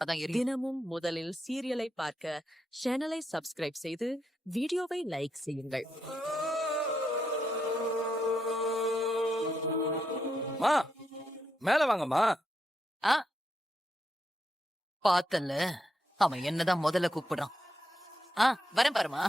அதான் எரியும். தினமும் முதலில் சீரியலை பார்க்க சேனலை சப்ஸ்கிரைப் செய்து வீடியோவை லைக் செய்யுங்கள். மா மேல வாங்கம்மா. ஆ பார்த்தல்ல, அவன் என்னதான் முதல்ல கூப்பிடுறான். வரேன் பாருமா.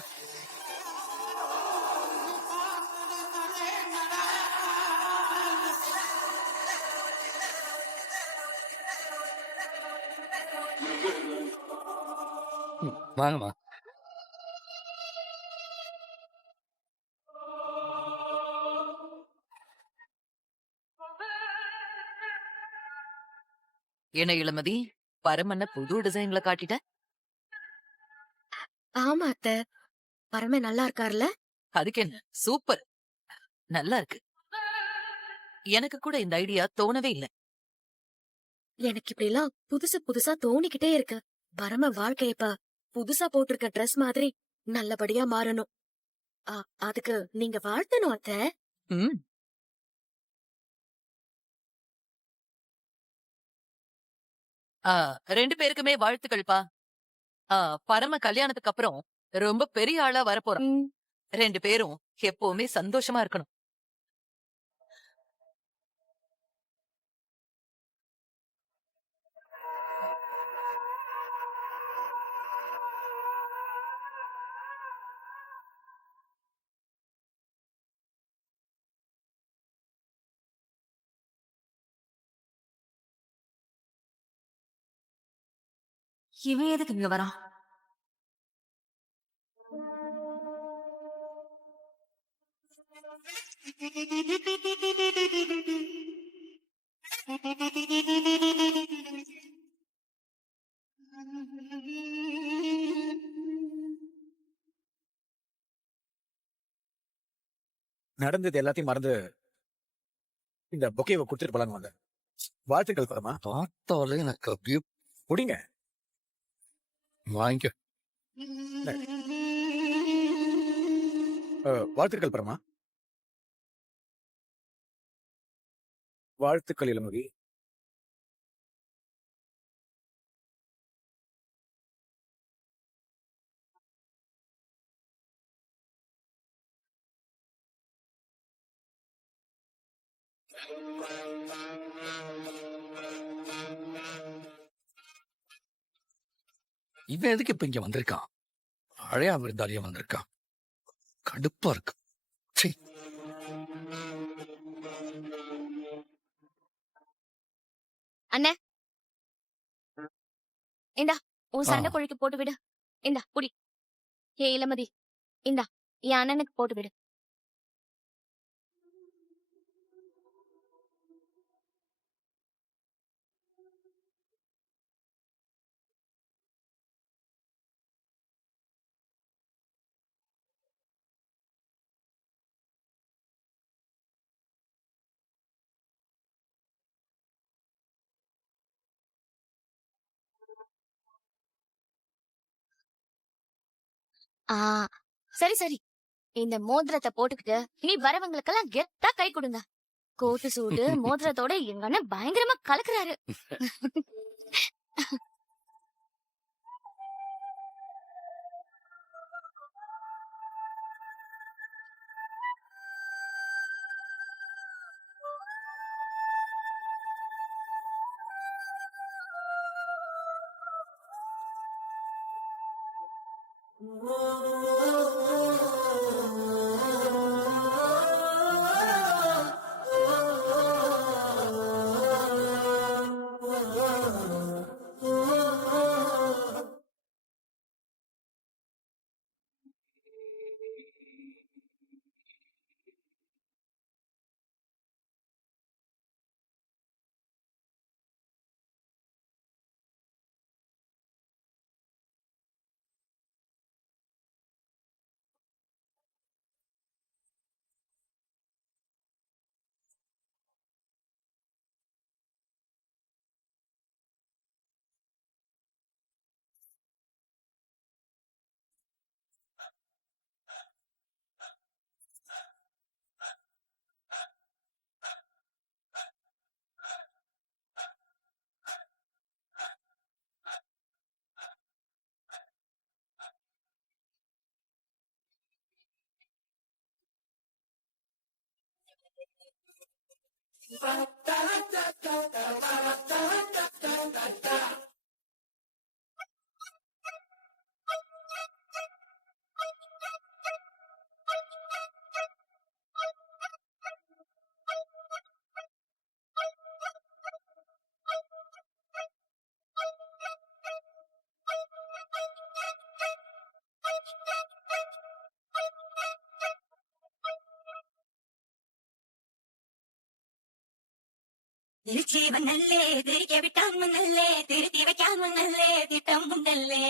வாங்கம்மா. என்ன இளமதி, பரமன்ன புது டிசைன்ல காட்டிட்ட? ஆமா அத்தை, பரமே நல்லா இருக்காருல்ல? அதுக்கு என்ன, சூப்பர், நல்லா இருக்கு. எனக்கு கூட இந்த ஐடியா தோணவே இல்ல. எனக்கு இப்படி எல்லாம் புதுசு புதுசா தோணிக்கிட்டே இருக்கு. பரம வாழ்க்கை இப்ப புதுசா போட்டிருக்க ட்ரெஸ் மாதிரி நல்லபடியா மாறணும். அதுக்கு நீங்க வாழ்த்தணும் அத்தை. ம். ஆ, 2 பேருக்குமே வாழ்த்துக்கள்ப்பா. பரம கல்யாணத்துக்கு அப்புறம் ரொம்ப பெரிய ஆளா வரப்போறான். 2 பேரும் எப்பவுமே சந்தோஷமா இருக்கணும். இவன் எதுக்கு இங்க வரான்? நடந்தது எல்லாத்தையும் மறந்து இந்த பொக்கேவை கொடுத்துட்டு போலான்னு வந்தேன். வாழ்த்துக்கள் பரமா. பார்த்தாலே எனக்கு அப்படியே குடிங்க. வாங்கிக்க. வாழ்த்துக்கள் பரமா. வாழ்த்துக்கள் இளமதி. இவன் எதுக்கு இப்ப இங்க வந்திருக்கான்? அழையா விருந்தாளியா வந்திருக்கான். கடுப்பா இருக்கு. சீ. அண்ணே, இந்தா உன் ஆ. சண்டை கோழிக்கு போட்டு விடு. இந்தா புடி. ஏ இளமதி, இந்தா என் அண்ணனுக்கு போட்டு விடு. ஆ சரி சரி, இந்த மோதிரத்தை போட்டுக்கிட்டு நீ வரவங்களுக்கெல்லாம் கெத்தா கை கொடுங்க. கோட்டு சூடு மோதிரத்தோட எங்க அண்ணன் பயங்கரமா கலக்குறாரு. തിരിച്ചീവനല്ലേ തിരികെ വിട്ടാൻ വന്നല്ലേ തിരുത്തി വെക്കാൻ വന്നല്ലേ തിട്ടം മുണ്ടല്ലേ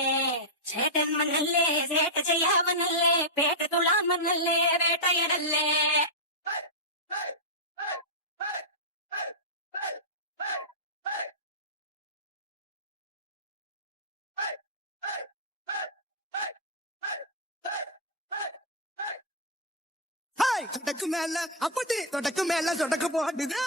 ചേട്ടൻ വന്നല്ലേ ചേട്ട ചെയ്യാവനല്ലേ പേട്ട തുള്ളാൻ വന്നല്ലേ വേട്ടയടല്ലേ சொடக்கு மேல அப்படி தொடக்கு மேல சொடக்கு போடுது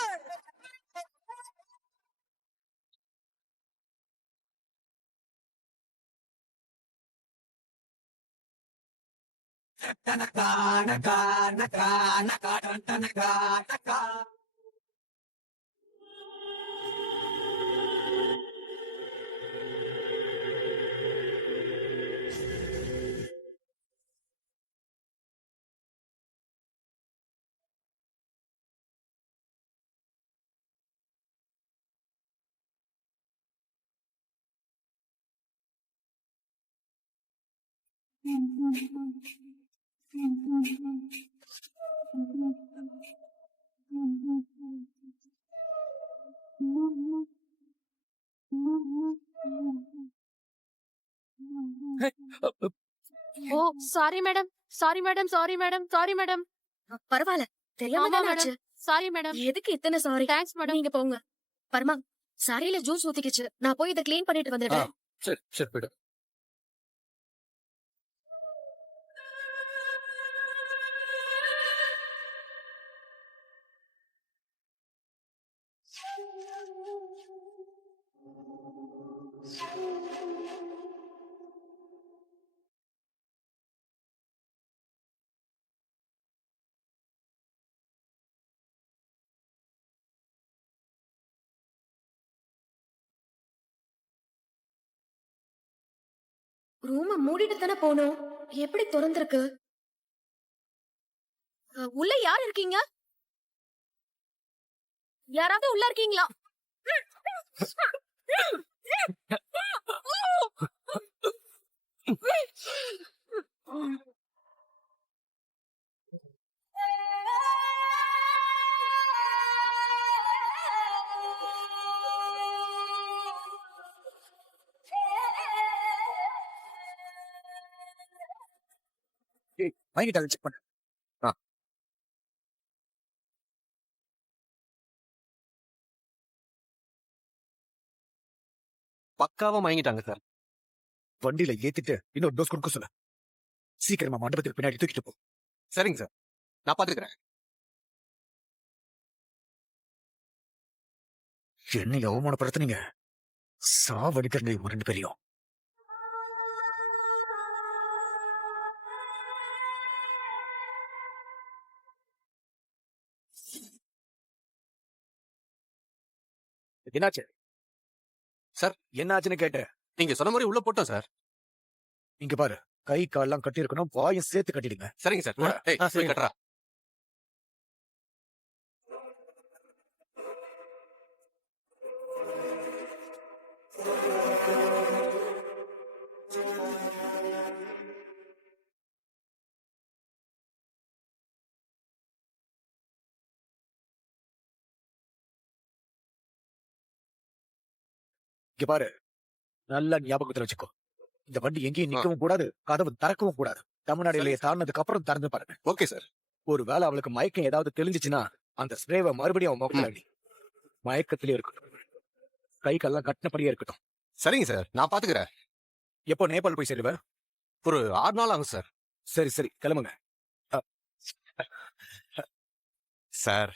நக்கா நக்கா நக்கா நக்கா நக்கா நக்கா ஓ sorry madam sorry madam sorry madam sorry madam பரவாயில்ல தெரியாம ஆமா தானே மேடம் ஆச்சு. சாரி மேடம் எதுக்கு இத்தனை சாரி? தேங்க்ஸ் மேடம் நீங்க போங்க. பரமா சாரியில ஜூஸ் ஊத்திக்கிச்சு. நான் போய் இதை க்ளீன் பண்ணிட்டு வந்துடுறேன். சரி சரி போயிடு. ரூம மூடிட்டு தானே போனோம். எப்படி திறந்திருக்கு? உள்ள யார் இருக்கீங்க? யாராவது உள்ள இருக்கீங்களா? வாங்கிட்டாங்க செக் பண்ணு. பக்காவா வாங்கிட்டாங்க சார். வண்டியில ஏத்திட்டு இன்னொரு டோஸ் கொடுக்க சொல்லு. சீக்கிரமா மண்டபத்துக்கு பின்னாடி தூக்கிட்டு போ. சரிங்க சார், நான் பாத்துக்கிறேன். என்னை அவமானப்படுத்துனீங்க. சாவடிக்கிறீங்க இவங்க 2 பேரையும். என்னாச்சு சார், என்னாச்சுன்னு கேட்டேன். நீங்க சொன்ன மாதிரி உள்ள போட்டோம் சார். இங்க பாரு, கை கால்லாம் கட்டி இருக்கணும், வாயும் சேர்த்து கட்டிடுங்க. சரிங்க சார். ஏய், ஆ, போய் சரிங்க. கட்டுறா. இங்க பாரு, நல்லா ஞாபகத்துல வச்சுக்கோ. இந்த வண்டி எங்கேயும் நிக்கவும் கூடாது, கதவு திறக்கவும் கூடாது. தமிழ்நாடு எல்லையை தாண்டினதுக்கு அப்புறம் திறந்து பாருங்க. Okay sir. ஒருவேளை அவளுக்கு மயக்கம் ஏதாவது தெளிஞ்சிச்சுன்னா அந்த ஸ்ப்ரேவை மறுபடியும் அவன் மோக்கல அடி. மயக்கத்திலே இருக்கட்டும், கை கால்லாம் கட்டினபடியே இருக்கட்டும். சரிங்க சார், நான் பாத்துக்கிறேன். எப்போ நேபாள் போய் சேருவ? ஒரு 6 நாள் ஆகும் சார். சரி சரி, கிளம்புங்க. சார்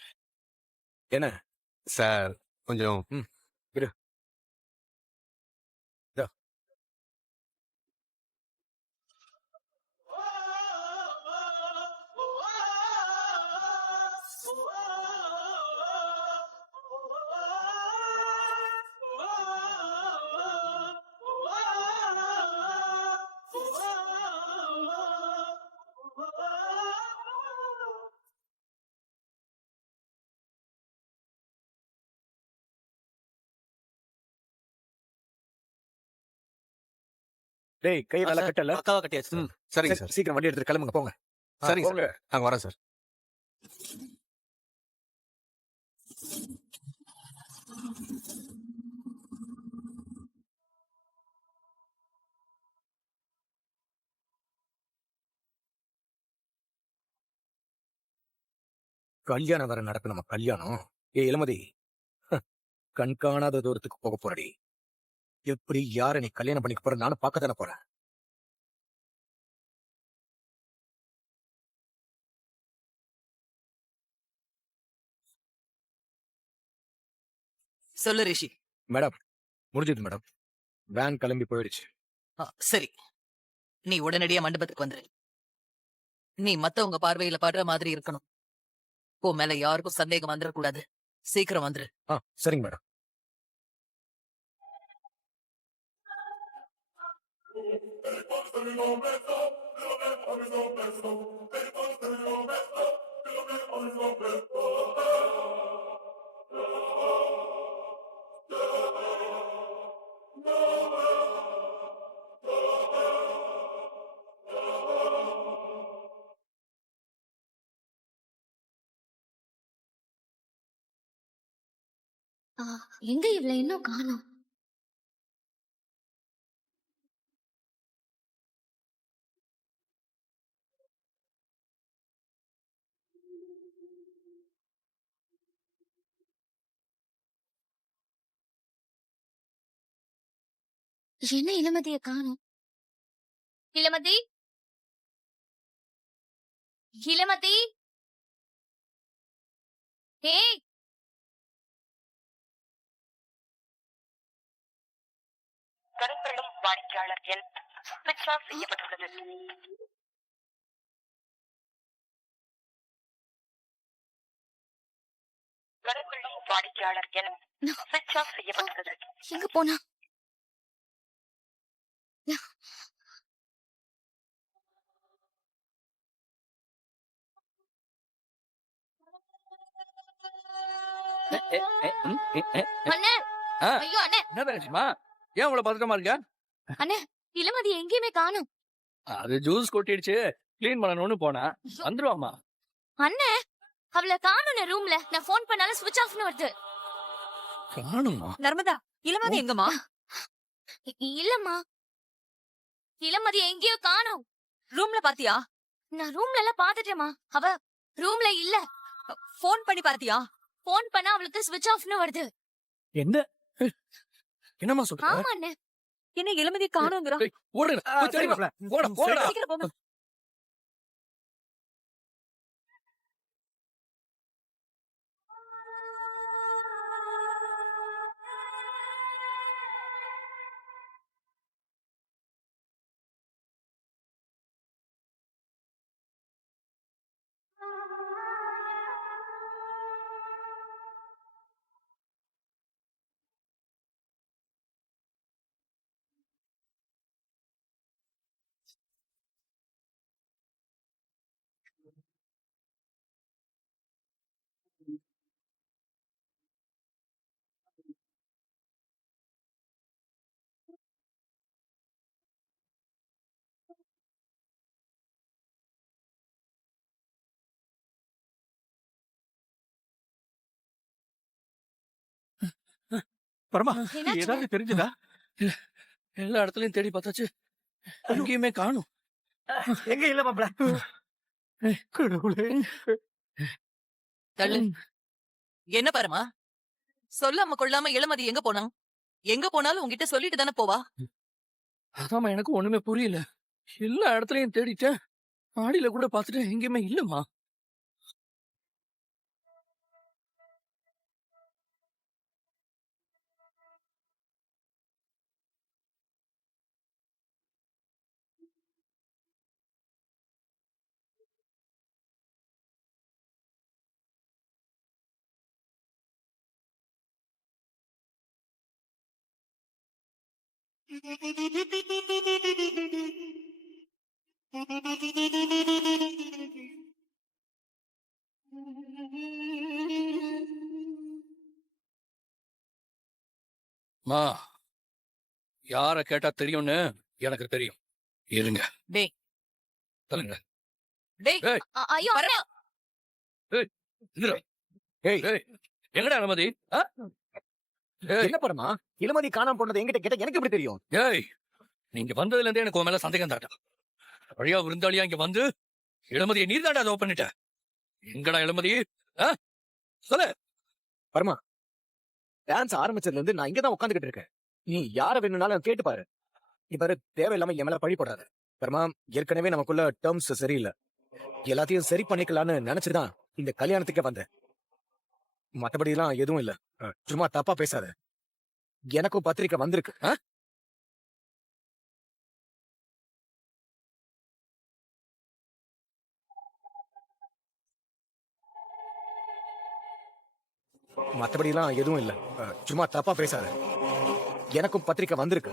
என்ன சார், கொஞ்சம் இரு. இதோ. டேய் கை நல்லா கட்டல பக்காவா கட்டியாச்சு சார். சரிங்க சார் சீக்கிரம் வண்டி எடுத்துட்டு கிளம்புங்க போங்க சரிங்க போங்க. சார் நாங்க வரோம் சார். கல்யாணம் வேற நடக்கு நம்ம கல்யாணம். இளமதி கண் காணாத தூரத்துக்கு போக போறடி. எப்படி யார நீ கல்யாணம் பண்ணிக்க போற நானும் பார்க்க தானே போறேன். சொல்லு ரிஷி. மேடம் முடிஞ்சது மேடம். வேன் கிளம்பி போயிடுச்சு. சரி, நீ உடனடியா மண்டபத்துக்கு வந்துரு. நீ மத்தவங்க பார்வையில படுற மாதிரி இருக்கணும். உன் மேல யாருக்கும் சந்தேகம் வந்துடக்கூடாது. சீக்கிரம் வந்துரு. சரிங்க மேடம். எங்க இவள இன்னும் காணோம்? என்ன இளமதிய காணோம்? இளமதி, இளமதி, ஏய், கருப்பெரும் வாடிக்கையாளர் எண் ஸ்விட்ச் ஆஃப் செய்யப்பட்டுள்ளது. கருப்பெரும் வாடிக்கையாளர் எண் ஸ்விட்ச் ஆஃப் செய்யப்பட்டுள்ளது. எங்க போனா? அண்ணே, ஆ. ஐயோ அண்ணே, என்ன ரேஷ்மா, ஏன் இவ்வளவு பதட்டமா இருக்க? இளமதி எங்கேயுமே காணோம். அது ஜூஸ் கொட்டிடுச்சு, க்ளீன் பண்ணணும்னு போனா வந்துருவாமா. அண்ணே, அவள காணோம் ரூம்ல. நான் ஃபோன் பண்ணாலும் ஸ்விட்ச் ஆஃப்னு வருது. காணுமா? நர்மதா, இளமதி எங்கம்மா? இல்லம்மா, இளமதி எங்கேயோ காணோம். ரூம்ல பாத்தியா? நான் ரூம்ல எல்லாம் பாத்துட்டேமா. அவ ரூம்ல இல்ல. ஃபோன் பண்ணி பாத்தியா? ஃபோன் பண்ணா அவளுக்கு ஸ்விட்ச் ஆஃப்னு வருது. என்ன என்னம்மா சொல்ற? ஆமா அண்ணே. என்ன இளமதி காணோங்கறா? ஏய், ஓடுங்க. போய் தேடி வா. போடா, போடா. சீக்கிரம் போங்க. பரமா, என்னாச்சு? ஏதாவது தெரிஞ்சதா? எல்லா இடத்துலயும் தேடி பார்த்தாச்சு, எங்கேயுமே காணும். எங்க இல்ல மாப்ள. கடவுளே. தள்ளு. என்ன பாருமா, சொல்லாம கொள்ளாம இளமதி எங்க போனா? எங்க போனாலும் உன்கிட்ட சொல்லிட்டு தானே போவா. அதாம்மா, எனக்கு ஒண்ணுமே புரியல. எல்லா இடத்துலயும் தேடிட்டேன், மாடியில கூட பார்த்துட்டேன், எங்கேயுமே இல்லம்மா. மா, யார கேட்டா தெரியும்னு எனக்கு தெரியும். இருங்க. டேய். சொல்லுங்க. டேய் ஏய், ஐயோ பரமா இந்திரா. ஏய். ஏய், எங்கடா இளமதி? ஆ? ஏய், என்ன பரமா இளமதி காணாம போனது என்கிட்ட கேட்ட எனக்கு எப்படி தெரியும்? ஏய், நீங்க வந்ததுல இருந்தே எனக்கு உன் மேல சந்தேகம் தாட்டா. வழியா விருந்தாளியா இங்க வந்து இளமதியை நீர் தாண்டா அதை பண்ணிட்ட. எங்கடா இளமதி? ஆ? சொல்லு. பரமா டான்ஸ் ஆரம்பிச்சதுல இருந்து நான் இங்கதான் உட்காந்துக்கிட்டு இருக்கேன். நீ யார வேணும்னாலும் கேட்டு பாரு. இவரு தேவையில்லாம என் மேல பழி போடாத. பரமா ஏற்கனவே நமக்குள்ள டேர்ம்ஸ் சரியில்லை. எல்லாத்தையும் சரி பண்ணிக்கலாம்னு நினைச்சுதான் இந்த கல்யாணத்துக்கே வந்தேன். மத்தபடி எல்லாம் எதுவும் இல்ல. சும்மா தப்பா பேசாத. எனக்கும் பத்திரிக்கை வந்திருக்கு. மத்தபடி எல்லாம் எதுவும் இல்ல. சும்மா தப்பா பேசாத. எனக்கும் பத்திரிக்கை வந்திருக்கு.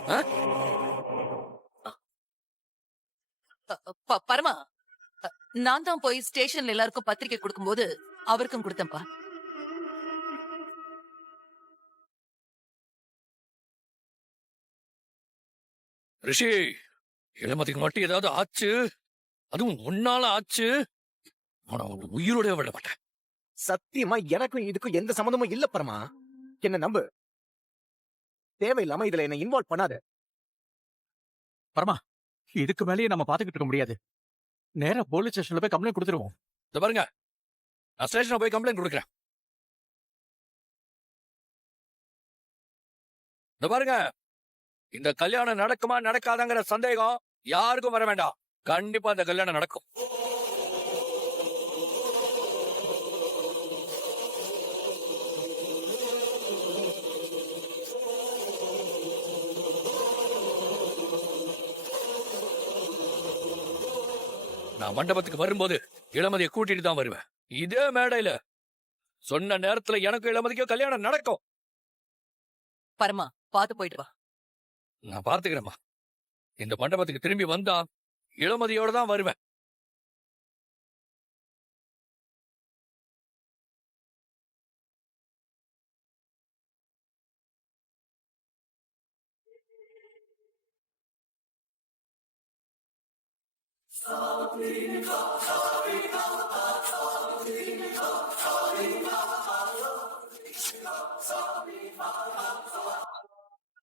பரமா நான் தான் போய் ஸ்டேஷன்ல எல்லாருக்கும் பத்திரிக்கை கொடுக்கும்போது அவருக்கும் கொடுத்தேன்ப்பா. ரிஷி, இளமதிக்கு மட்டும் ஏதாவது ஆச்சு, அதுவும் உன்னால ஆச்சு, ஆனா உன் உயிரோட விட மாட்டேன். சத்தியமா எனக்கும் இதுக்கும் எந்த சம்மந்தமும் இல்ல பரமா. என்ன நம்பு. தேவையில்லாம இதுல என்ன இன்வால்வ் பண்ணாத. பரமா, இதுக்கு மேலேயே நம்ம பாத்துக்கிட்டு இருக்க முடியாது. நேரா போலீஸ் ஸ்டேஷன்ல போய் கம்ப்ளைண்ட் கொடுத்துருவோம். இத பாருங்க, நான் ஸ்டேஷன்ல போய் கம்ப்ளைண்ட் கொடுக்குறேன். இத பாருங்க, இந்த கல்யாணம் நடக்குமா நடக்காதாங்கிற சந்தேகம் யாருக்கும் வர வேண்டாம். கண்டிப்பா இந்த கல்யாணம் நடக்கும். நான் மண்டபத்துக்கு வரும்போது இளமதியை கூட்டிட்டு தான் வருவேன். இதே மேடையில சொன்ன நேரத்துல எனக்கும் இளமதிக்கும் கல்யாணம் நடக்கும். பரமா பாத்து போயிட்டு வா. நான் பார்த்துக்கிறேம்மா. இந்த மண்டபத்துக்கு திரும்பி வந்தா இளமதியோட தான் வருவேன்.